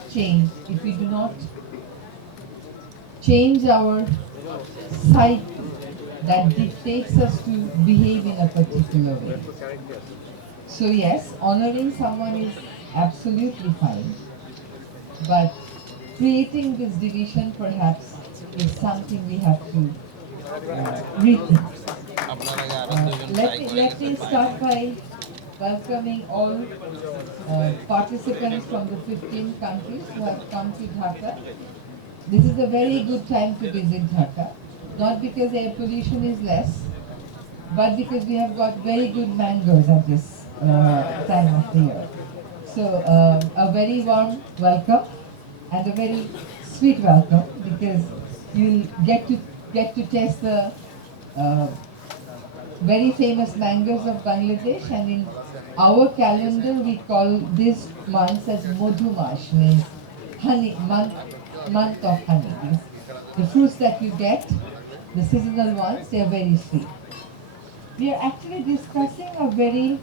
not change, if we do not change our psyche that dictates us to behave in a particular way. So yes, honoring someone is absolutely fine, but creating this division perhaps is something we have to rethink. Let me start by welcoming all participants from the 15 countries who have come to Dhaka. This is a very good time to visit Dhaka, not because air pollution is less, but because we have got very good mangoes at this time of the year. So a very warm welcome and a very sweet welcome, because you'll get to taste the uh, very famous mangoes of Bangladesh, and in our calendar we call this month as Madhumash, means honey month of honey. Means the fruits that you get, the seasonal ones, they are very sweet. We are actually discussing a very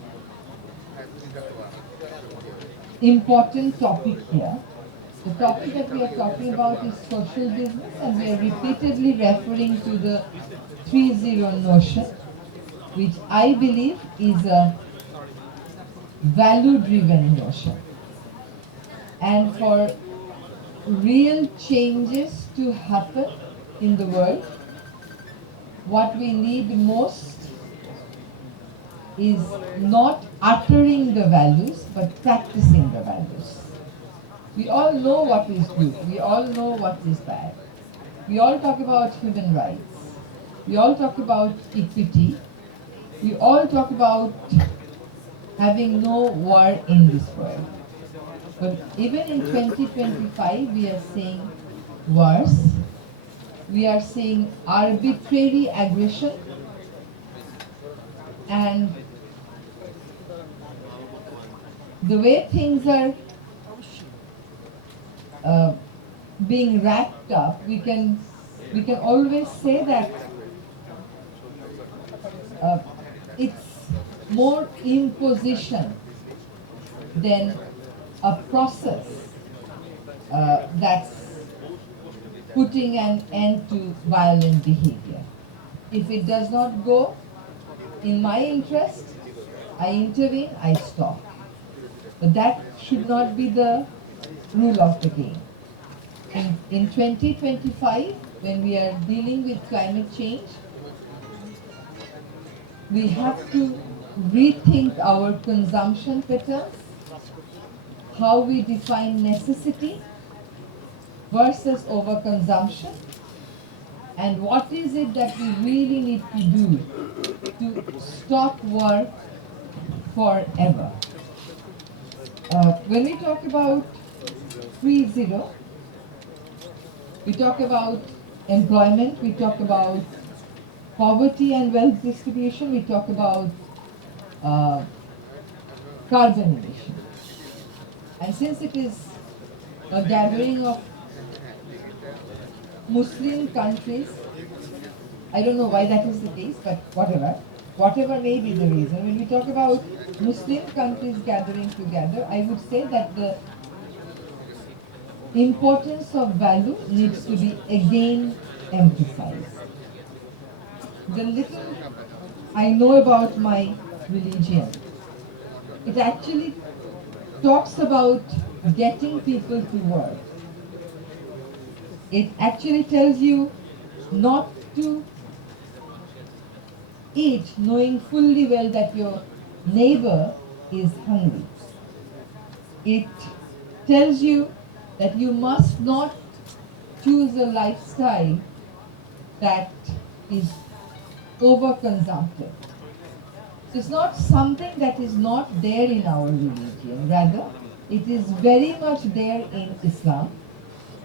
important topic here. The topic that we are talking about is social business, and we are repeatedly referring to the 3-0 notion, which I believe is a value-driven notion. And for real changes to happen in the world, what we need most is not uttering the values, but practicing the values. We all know what is good, we all know what is bad. We all talk about human rights, we all talk about equity, we all talk about having no war in this world. But even in 2025, we are seeing wars, we are seeing arbitrary aggression, and the way things are being wrapped up, we can always say that it's more imposition than a process that's putting an end to violent behavior. If it does not go in my interest, I intervene, I stop. But that should not be the rule of the game. In 2025, when we are dealing with climate change, we have to rethink our consumption patterns, how we define necessity versus overconsumption, and what is it that we really need to do to stop war forever. When we talk about 3-0, we talk about employment, we talk about poverty and wealth distribution, we talk about carbon emission. And since it is a gathering of Muslim countries, I don't know why that is the case, but whatever may be the reason, when we talk about Muslim countries gathering together, I would say that the importance of value needs to be again emphasized. The little I know about my religion, it actually talks about getting people to work. It actually tells you not to eat knowing fully well that your neighbor is hungry. It tells you that you must not choose a lifestyle that is overconsumptive. It's not something that is not there in our religion. Rather, it is very much there in Islam.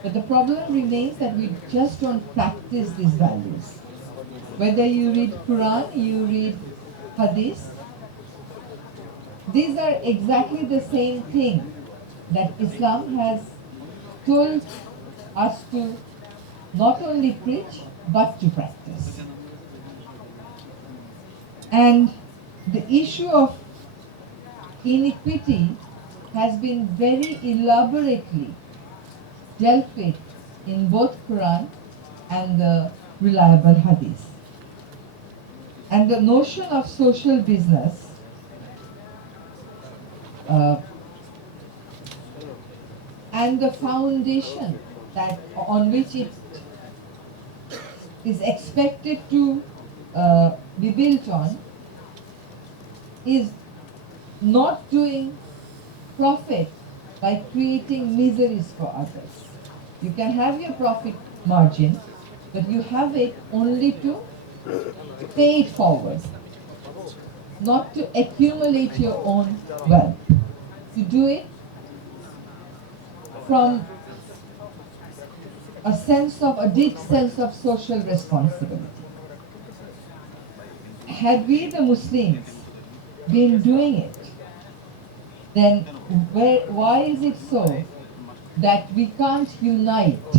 But the problem remains that we just don't practice these values. Whether you read Quran, you read Hadith, these are exactly the same thing that Islam has told us to not only preach, but to practice. And the issue of inequity has been very elaborately dealt with in both Quran and the reliable Hadith. And the notion of social business and the foundation that on which it is expected to be built on is not doing profit by creating miseries for others. You can have your profit margin, but you have it only to pay it forward, not to accumulate your own wealth. To do it from a deep sense of social responsibility. Had we the Muslims been doing it, then why is it so that we can't unite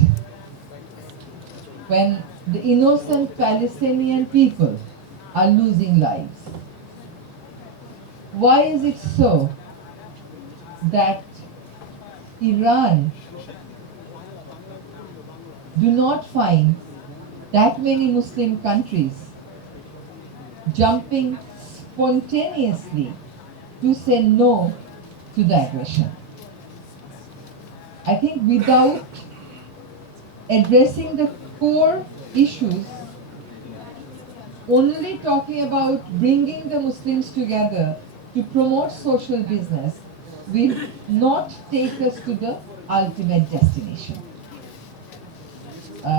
when the innocent Palestinian people are losing lives? Why is it so that Iran do not find that many Muslim countries jumping spontaneously to say no to the aggression? I think without addressing the core issues, only talking about bringing the Muslims together to promote social business will not take us to the ultimate destination.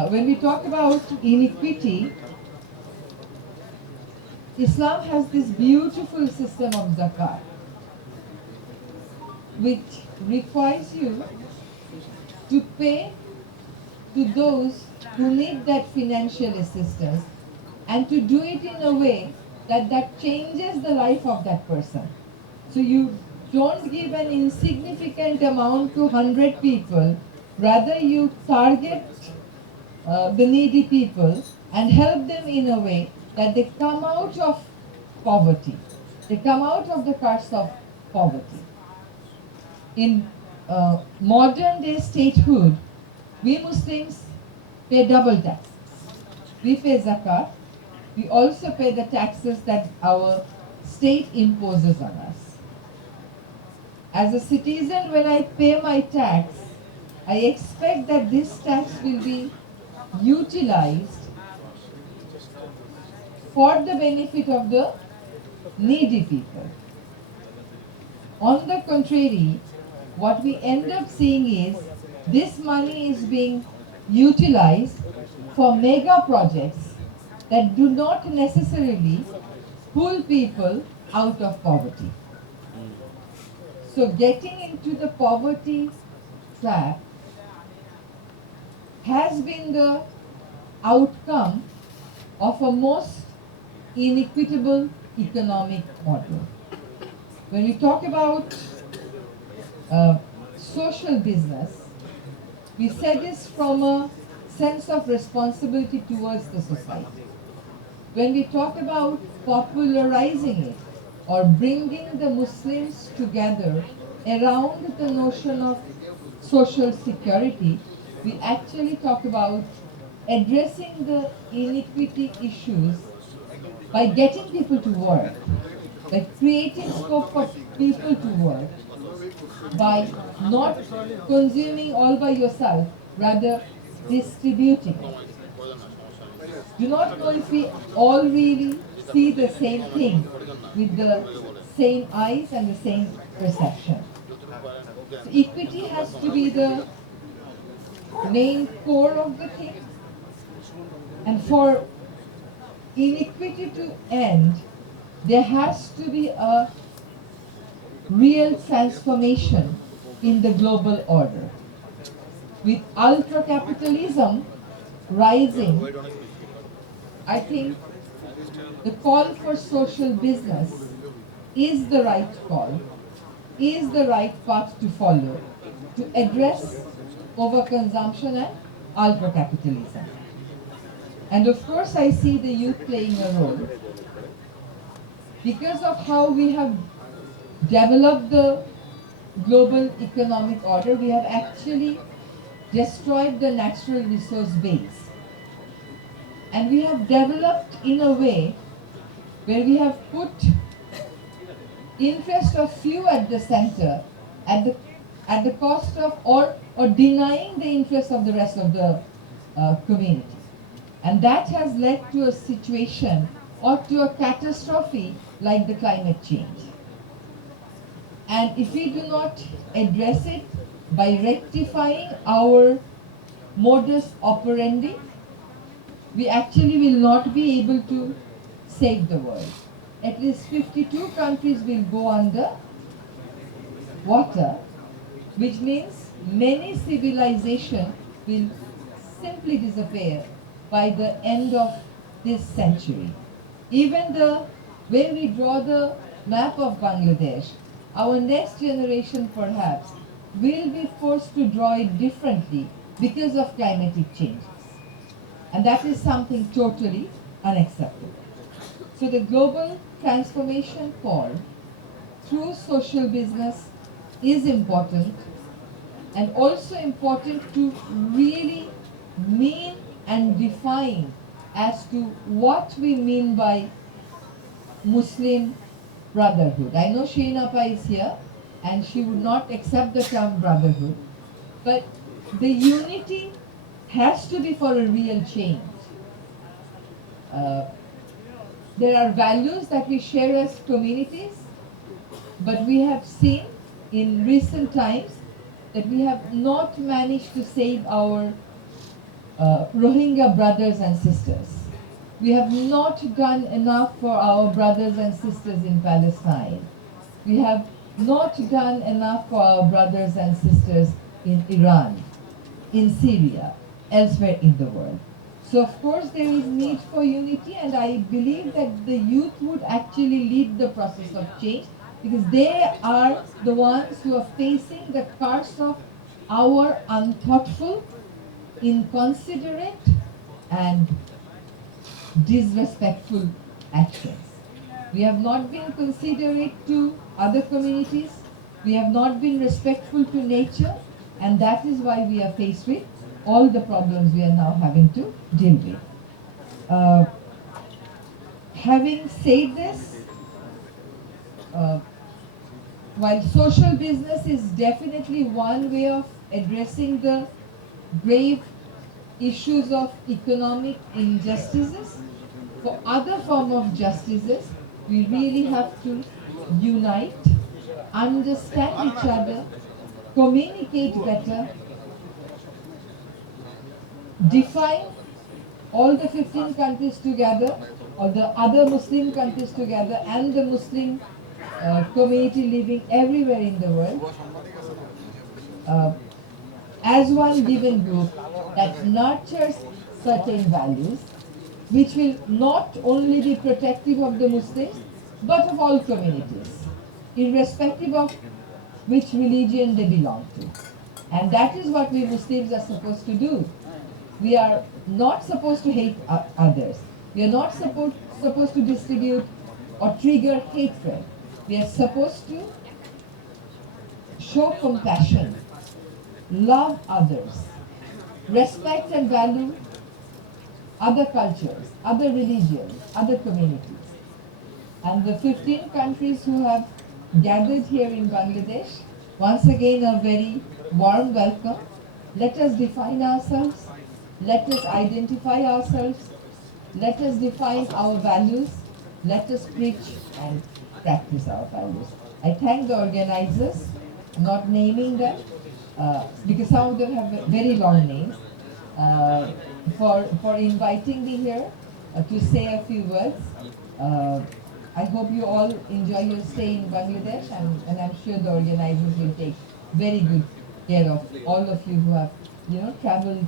When we talk about inequity, Islam has this beautiful system of zakat, which requires you to pay to those who need that financial assistance and to do it in a way that changes the life of that person. So you don't give an insignificant amount to 100 people, rather you target the needy people and help them in a way that they come out of poverty. They come out of the curse of poverty. In modern day statehood, we Muslims pay double tax. We pay zakat. We also pay the taxes that our state imposes on us. As a citizen, when I pay my tax, I expect that this tax will be utilized for the benefit of the needy people. On the contrary, what we end up seeing is this money is being utilized for mega projects that do not necessarily pull people out of poverty. So getting into the poverty trap has been the outcome of a most inequitable economic model. When we talk about social business, we say this from a sense of responsibility towards the society. When we talk about popularizing it or bringing the Muslims together around the notion of social security, we actually talk about addressing the inequity issues by getting people to work, by creating scope for people to work, by not consuming all by yourself, rather distributing it. Do not know if we all really see the same thing with the same eyes and the same perception. So equity has to be the main core of the thing. And for inequity to end, there has to be a real transformation in the global order. With ultra-capitalism rising, I think the call for social business is the right call, is the right path to follow to address overconsumption and ultra-capitalism. And of course, I see the youth playing a role. Because of how we have developed the global economic order, we have actually destroyed the natural resource base. And we have developed in a way where we have put interest of few at the center at the cost of or denying the interest of the rest of the community. And that has led to a situation or to a catastrophe like the climate change. And if we do not address it by rectifying our modus operandi, we actually will not be able to save the world. At least 52 countries will go under water, which means many civilizations will simply disappear by the end of this century. Even the way we draw the map of Bangladesh, our next generation perhaps will be forced to draw it differently because of climatic changes. And that is something totally unacceptable. So the global transformation call through social business is important, and also important to really mean and define as to what we mean by Muslim brotherhood. I know Sheen Appa is here and she would not accept the term brotherhood, but the unity has to be for a real change. There are values that we share as communities, but we have seen in recent times that we have not managed to save our Rohingya brothers and sisters. We have not done enough for our brothers and sisters in Palestine. We have not done enough for our brothers and sisters in Iran, in Syria, elsewhere in the world. So of course there is need for unity, and I believe that the youth would actually lead the process of change, because they are the ones who are facing the curse of our unthoughtful, inconsiderate and disrespectful actions. We have not been considerate to other communities, we have not been respectful to nature, and that is why we are faced with all the problems we are now having to deal with. Having said this, while social business is definitely one way of addressing the grave issues of economic injustices, for other form of justices, we really have to unite, understand each other, communicate better, define all the 15 countries together, or the other Muslim countries together, and the Muslim community living everywhere in the world, as one given group that nurtures certain values, which will not only be protective of the Muslims, but of all communities, irrespective of which religion they belong to. And that is what we Muslims are supposed to do. We are not supposed to hate others. We are not supposed to distribute or trigger hatred. We are supposed to show compassion, love others, respect and value other cultures, other religions, other communities. And the 15 countries who have gathered here in Bangladesh, once again a very warm welcome. Let us define ourselves, let us identify ourselves, let us define our values, let us preach and practice our values. I thank the organizers, not naming them, because some of them have very long names, for inviting me here to say a few words. I hope you all enjoy your stay in Bangladesh, and I'm sure the organizers will take very good care of all of you who have, traveled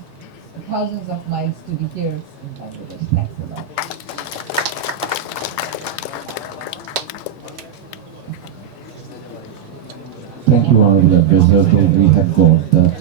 thousands of miles to be here in Bangladesh. Thanks a lot. Thank you, Honorable Ambassador. We have got that